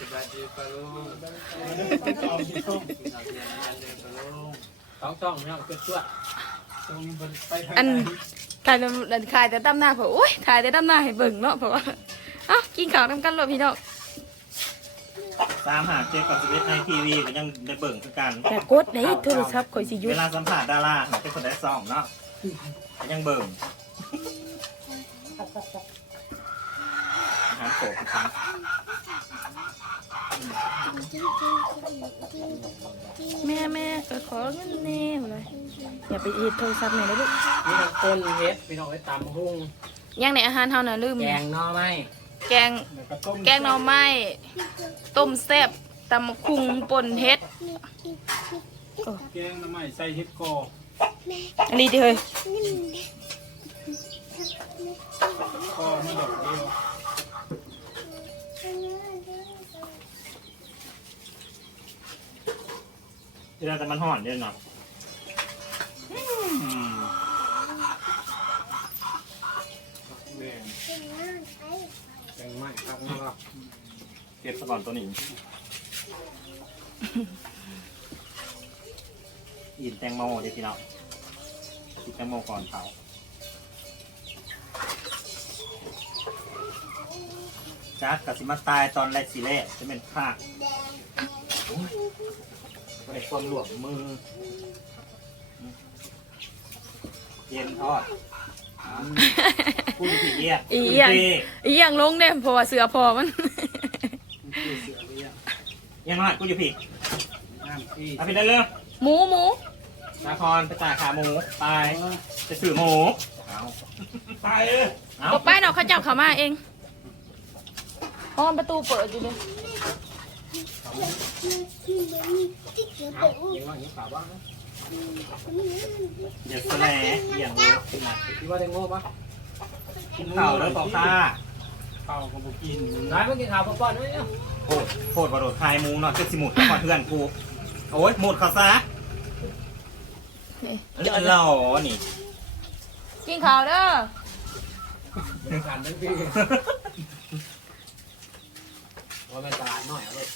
สบายดีปะลุงเอาเสียงกันเลยปะลุงต้องต้องไม่ต้องชั่วตรงบนไปทางอันถ่ายแต่ขายแต่ตั้มหน้าเผอโอ้ยถ่ายแต่ตั้มหน้าให้เบิ่งเนาะเพราะว่าเอ้ากินข้าวน้ำกันเลยพี่น้องตามหาเจกับสวิตในทีวีก็ยังได้เบิ่งคือกันแต่กดในโทรศัพท์ข่อยสิหยุเวลาสัมผัสดาราเขาเป็นคนได้ซองเนาะก็ยังเบิ่งอาหารโปรดครับ แม่แม่ก็ขอเงินแน่เลยอย่าไปเฮ็ดโทรศัพท์หน่อยนะลูกๆนี่ต้นเฮ็ดพี่น้องไอ้ตำหุ่งยังในอาหารเฮาน่ะลืมแกงหน่อไม้แกงแล้วก็ต้มแกงหน่อไม้ต้มแซ่บตำบักคุงป่นเฮ็ดแกงน้ำไม้ใส่เห็ดกออันนี้ดิเฮ้ยกอไม่ดอกเดียว เวลาแต่มันห่อนเด้วยนะอืมแม่แกงไม้ครับนี่ก็เก็บซะก่อนตัวนี้ยินแตงโมเดี๋ยวพี่น้องกินแตงโมก่อนเขาจักกับสิมาตายตอนแรกสิเล่จะเป็นภาค โอ้ยไม่ได้ความหลวมมือ เย็นทอดพูดผิดเยี่ยอีหยังพูดผิดอีหยังลงเด้เพราะว่าเสือพอมันคือเสือเลี้ยงยังน้อยกูอยู่ผิดน้ำที่เอาไปได้เลยหมูหมูนาครไปจ่ายขาหมูไปจะสื่อหมูเอาตายเลยเอาก็ไปเนาะเขาเจ้าเข้ามาเองห้องประตูเปิดอยู่เลย เอายิงว่ายิงขาวบ้างนะเดี๋ยวแสลอย่างเดียวขึ้นมาคิดว่าได้โง่ปะกินข้าวแล้วต่อข้าข้าวก็บ่กินร้ายไม่กินข้าวป้อนๆด้วยเนี่ยโคตรโคตรกระโดดคายหมูเนาะเจ็ดสิหมุดขอเพื่อนกูโอ้ยหมุดเขาซะนี่อันนี้อันหล่อนี่กินข้าวเด้อการทั้งพี่ว่าเป็นตลาดหน่อยเอาเลย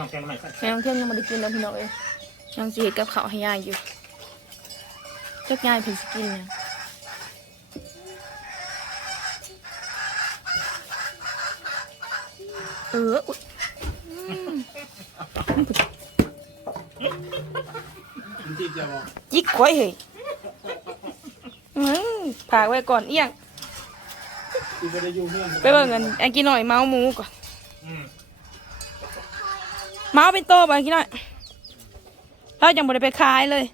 น้องแกงใหม่สักแม่น้องเที่ยงยังไม่ได้กินแล้วพี่น้องเอ้ยยังสิเฮ็ดกับข้าวให้ยายอยู่จักยายเพิ่นสิกินเนี่ยงเอออุ๊ยมันที่จะบอกจิกไว้เฮ้ยอืมผากไว้ก่อนเอี้ยงที่ไม่ได้อยู่เพื่อนไปเบิ่งกันไอ้กินหน่อยเมาหมูก่อน อืม เมาเป็นโตไปกินหน่อยเรายังบ่ได้ไปขายเลย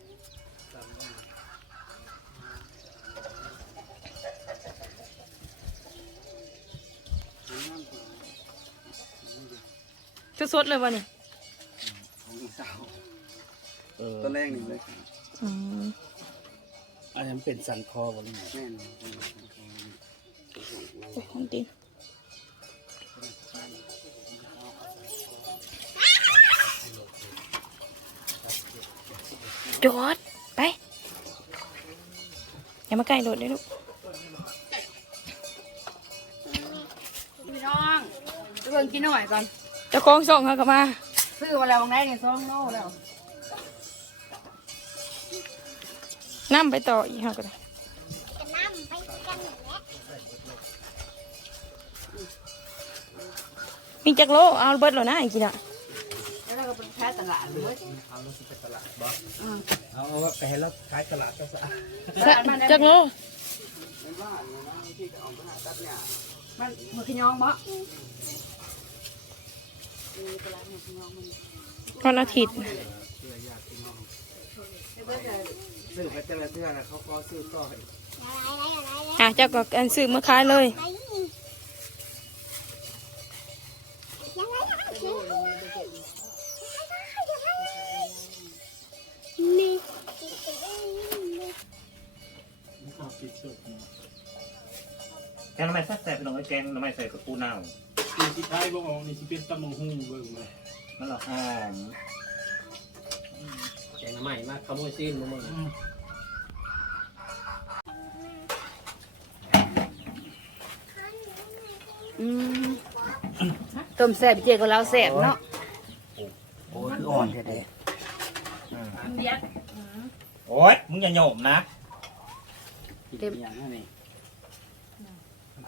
สดๆเลยวะนี่ของสาวเออตัวแรกหนึ่งเลยอืมอันนั้นเป็นสันคอบ่นี่แม่นโอ้ยของจริ จอด ไป อย่ามาใกล้โดดเลยลูกพี่น้องไปเบิ่งกินหน่อยก่อนเจ้าของส่งเขากลับมาซื้อมาแล้วบางได้เนี่ยสองโลแล้วนั่ไปต่ออีกเขาก็ได้มีจักโลเอาเบิดแล้วนะอีกทีน่ะ ตลาดเลยเอาลูกไปตลาดบ่เอาเอาว่าไปให้เราขายตลาดก็สะอาดจักโลมันมือขยองบ่วันอาทิตย์ซื้อไปแต่ละเทื่อนะเขาก็ซื้อต่อให้อะเจ้าก็อันซื้อมาขายเลย สุดแกงทำไมแซ่บแต่เป็นน้องแกงทำไมใส่กับปูเน่านี่สิท้ายบ่ออกนี่สิเป็นตำบักหุ่งเบิ่งเลยนั่นเหรอหอมแกงน้ำใหม่มาขโมยซีนมาเมื่ออืมอืมต้มแซ่บเจ๊ก็แล้วแซ่บเนาะโอ้ยคืออ่อนแท้เดียดๆโอ้ยมึงอย่าโยมนะ เต็มอย่างนั้นนี่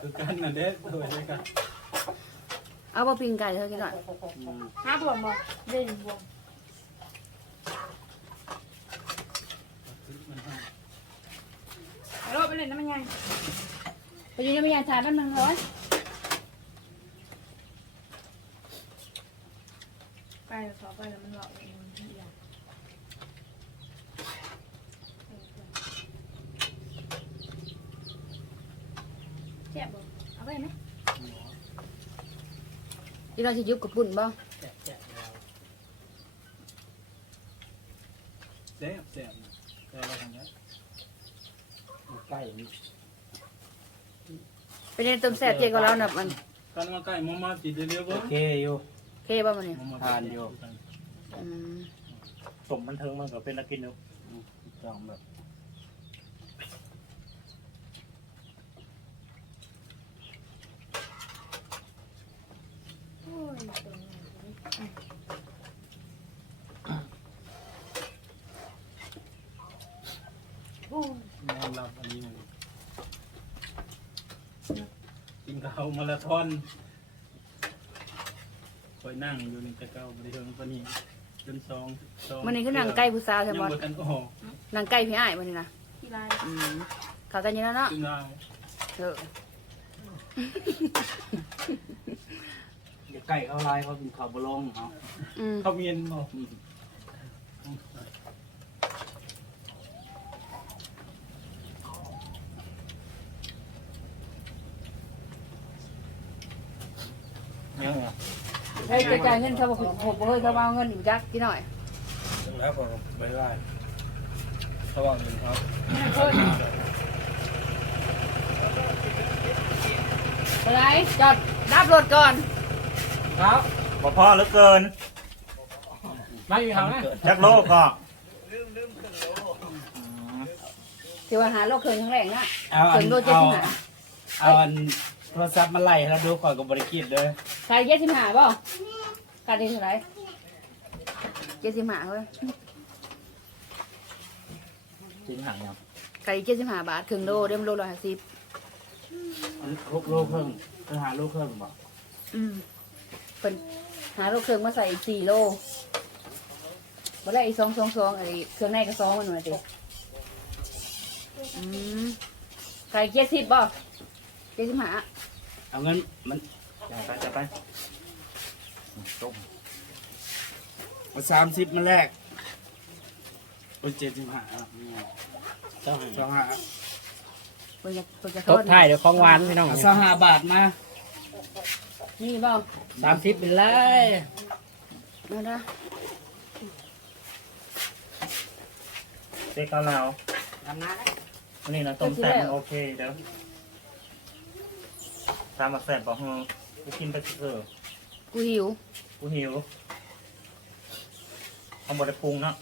คือกันนะเด็ดตัวนี้กันเอาบะปิงไก่เธอกินหน่อยห้าบวมบ่เด่นบวมโรดไปเลยน้ำมันยังไปยืนน้ำมันยังทานน้ำมันร้อนไปขอไปแล้วมันหลอกเองมันที่อยาก แซ่บบ่เอาไปไหม ที่เราจะยุบกับปุ่นบ่แจ๊ะแจ๊ะแซ่บแซ่บแซ่บอะไรทางนี้ใกล้เป็นยังต้มแซ่บเจ๊ก็แล้วนะมันกันมาใกล้มามาติดเร็วๆโอเคอยู่ เคบ่มันเนี่ยทานอยู่ อืมสมบันเทิงมันก็เป็นนักกินอยู่จองแบบ โอ้ยตัวนี้ นอนหลับอันนี้หนึ่งกินข้าวมาราธอนคอยนั่งอยู่ในตะเก้าบริเวณปนี้จนสองสองมันนี่คือหนังไก่ผู้สาวยัใช่งบ่บ่ทันออกหนังไก่พี่อ้ายมันนี่นะที่ไรอืมเขากันอยังแล้วเนาะขึ้นได้เออเดี๋ยวไก่เขาลายเขากินข้าวบะลงเขาอืมเขาเมียนบ่เนี่ ยเหรอเฮ้ยจ่ายเงินเขาบอกผมเฮ้ยเขาเอาเงินอยู่จักกี่หน่อยแล้วก็ไม่ได้เขาบอกเงินเขาอะไรจอดรับรถก่อนครับบ่พ่อเหลือเกิน มาอยู่ทางไหนจักโลกก็ที่ว่าหาโลกเคยครั้งแรกนะเอาเคินโลเจ็ดสิบห้าเอาอันโทรศัพท์มาไล่แล้วดูก่อนกับบริกิตเลย ใครเจ็ดสิบห้าบ่การดีเท่าไหร่เจ็ดสิบห้าเว้ยจริงหางยังไก่เจ็ดสิบห้าบาทครึ่งโลเดิมโลร้อยห้าสิบอันลูกโลครึ่งคือหาลูกครึ่งบ่อืมเป็นหาโลเครื่องมาใส่อีกสี่โลบ่ได้อีกสองสองสองไอ้เครื่องในก็สองมันมาสิอืมไก่เจ็ดสิบบ่เจ็ดสิบห้าเอาเงินมัน จะไปจะไปต้มเอาสามสิบมาแลกโอ้ยเจ็ดสิบห้าเจ้าเจ้าห้าเพิ่นจะเพิ่นจะทบท้ายเดี๋ยวของหวานพี่น้องเอาสามห้าบาทมานี่บ่สามสิบเป็นไรนั่นนะเจ๊กเอาแล้วอันนี้นะต้มแซ่บมันโอเคเดี๋ยวตามมาแซ่บบอกเฮอ กูกินไปเถอะกูหิว กูหิวเอาหมดได้ปรุงเนาะ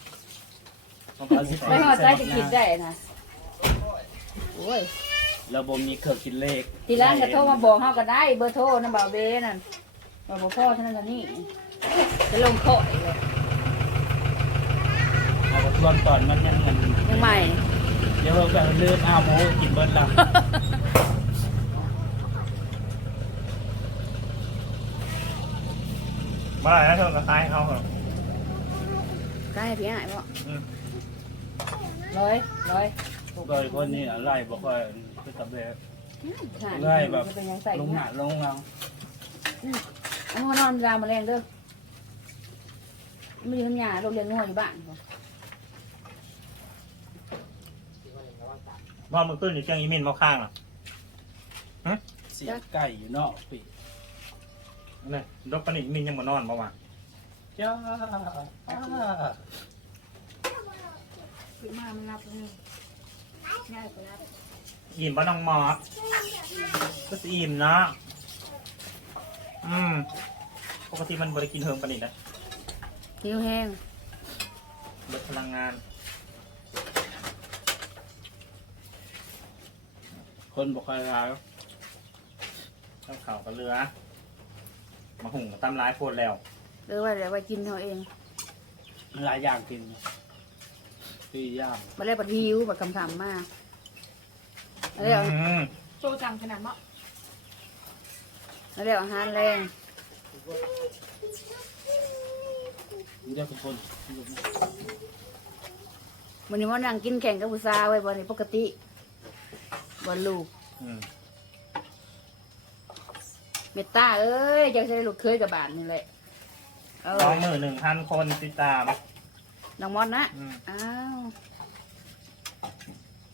เอาไปสิไม่หอดใจจะคิดได้นะโอ้ยเราบ่มีเครื่องคิดเลขทีร้านจะโทรมาบอกเฮาก็ได้ เบอร์โทรนั่นบ่าวเบนั่นบ่าวบ่พ่อเท่านั้นเท่านี้จะลงเคาะอีกเลยเอาไปทวนก่อนมันยังเงินยังใหม่เดี๋ยวเราแบบลืมเอาหมูกินเบิร์ดละ มาได้แล้วเธอก็ตายเขาเหรอใกล้พี่อ้ายบ่อืมร้อยร้อยโดยคนนี้อะไรบอกว่าคือกับแบบหาได้แบบเป็นยังใส่ลงหนาลงเราเอามานอนยามาแรงเด้อไม่มีน้ำยาโรงเรียนง่วอยู่บ้านบ่ว่ามือขึ้นอยู่เชียงอีมินมาข้างเหรอเสียไก่อยู่นอกปี นี่ดอกปนิมินยังมานอนมาวะจ้าคือมามันรับนี่ง่ายกว่ารับอิ่มบ้าน้องมอสก็สิอิ่มเนาะอืมปกติมันบริกินเฮิงปนิดนะหิวแห้งเบิดพลังงาน คนบอกใครร้ายข้าวขาวกับเรือ มาหุงกับตำร้ายโพดแล้ว หรือว่าเดี๋ยวไว้กินเอาเองหลายอย่างกินตีย่างมาเรียกบัดหิวบัดคำถามมามาเรียกอืมโจจังขนาดเนาะมาเรียกอาหารแรงมันจะเป็นคนวันนี้ว่านั่งกินแข่งกับผู้สาวไว้บนนี้ปกติบนลูกอืม เมตตาเอ้ยจะใช้ลูกเคยกับบานนี่แหละเอสอองหมื่นหนึ่งพันคนติดตามน้องมอสนะอืมอ้าว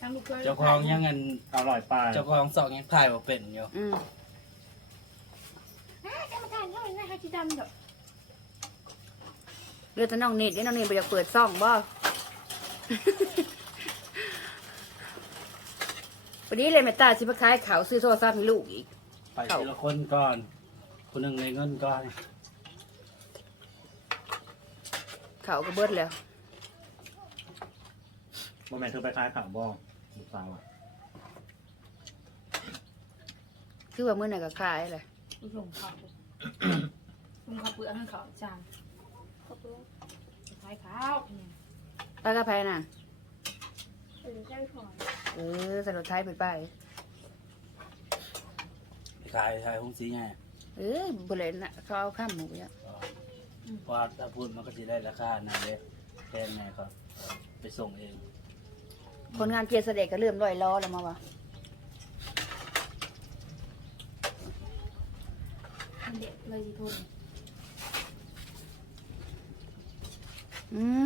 ทั้งลูกเคยเจ้าของยังเงินอร่อยปลายเจ้าของสองยังถ่ายว่าเป็นอยู่อืมอะกรรมการเท่าไหร่นะฮะจีดำเด้อเรื่องแต่น้องนิดเดี๋ยวน้องนิดไปอยากเปิดซ่องบ่ วันนี้เลยเมตตาสิมาขายเขาวซื้อโทรศัพท์ให้ลูกอีก ไปทีละคนก่อนคนหนึ่งในเงินก่อน เขาวก็เบิดแล้วบ่แม่นเธอไปขายข่าวบ่ลูกสาวอะคือว่ามื้อไหนก็ขายเลยลูกหลงเขาลุงเขาเปลือกให้เขาจางเขาเปลือกขายข้าวอืมป้ากระแพน่ะ เออใช่ถอนเออสรุปท้ายไปไป ขายขายหุ้งสีไงเออบุเลยนะเขาเอาข้ามหมูเนี่ยเพราะถ้าพูดมันก็จะได้ราคานั่นเลยแทนไงครับไปส่งเองคนงานเกียร์เสด็จก็เริ่มร้อยล้อแล้วมาวะมันเด็กเลยสิทุนอืม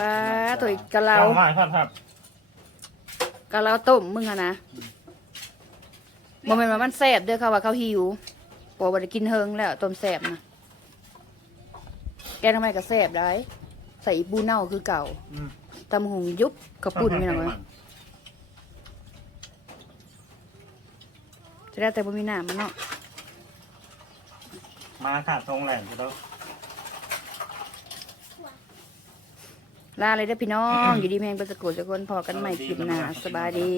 ปลาตัวอีกกะเราลองมาครับครับ กะเราต้มมึงอะนะ บ่แม่นว่ามันแซ่บเด้อค่ะว่าเขาหิวปอบ่ได้กินเฮิงแล้วต้มแซ่บนะแกงทำไมก็แซ่บได้ใส่บูเน่าคือเก่าอืม ตำหุงยุบกระปุ่นไม่หน่อยจะได้แต่บ่มีน้ำมันเนาะมาค่ะทรงแหลมพี่ต้องลาเลยเด้อพี่น้อง อยู่ดีแพงเป็นสะกดสะกนพอกันใหม่คลิปหน้าสบายดี